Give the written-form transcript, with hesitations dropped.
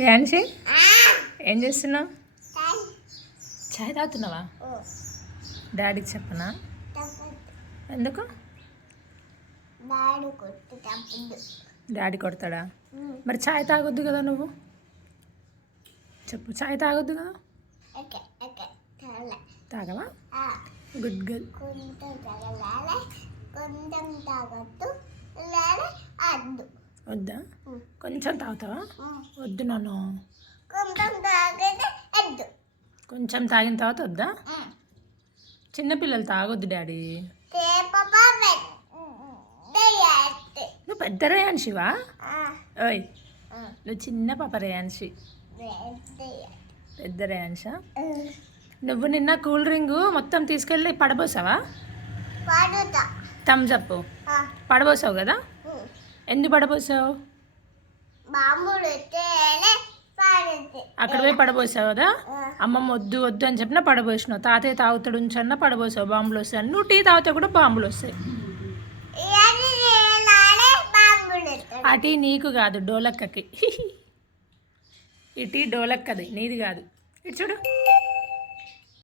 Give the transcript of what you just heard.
రియాన్షి ఏం చేస్తున్నావు? చాయ్ తాగుతున్నావా? డాడీకి చెప్పనా? ఎందుకు? డాడీ కొడతాడా? మరి చాయ్ తాగొద్దు కదా నువ్వు. చెప్పు, చాయ్ తాగొద్దు కదా. తాగవా? Good girl. వద్దా? కొంచెం తాగుతావా? వద్దు నన్ను. కొంచెం తాగిన తర్వాత వద్దా? చిన్నపిల్లలు తాగొద్దు డాడీ. నువ్వు పెద్ద రేయాన్షివా? ఓయ్, నువ్వు చిన్న పాప రేయాన్షి. పెద్ద రేయాన్షా? నువ్వు నిన్న కూల్ డ్రింక్ మొత్తం తీసుకెళ్ళి పడబోసావా? థమ్స్ అప్ పడబోసావు కదా. ఎందుకు పడబోసావు? అక్కడ పోయి పడబోసావు కదా. అమ్మమ్మ వద్దు వద్దు అని చెప్పినా పడబోసినావు. తాతయ్య తాగుతాడు ఉంచన్నా పడబోసావు. బాంబులు వస్తాయి. నువ్వు టీ తాగితే కూడా బాంబులు వస్తాయి. ఆ టీ నీకు కాదు, డోలక్కకి. ఈ టీ డోలక్కది, నీది కాదు. ఇటు చూడు.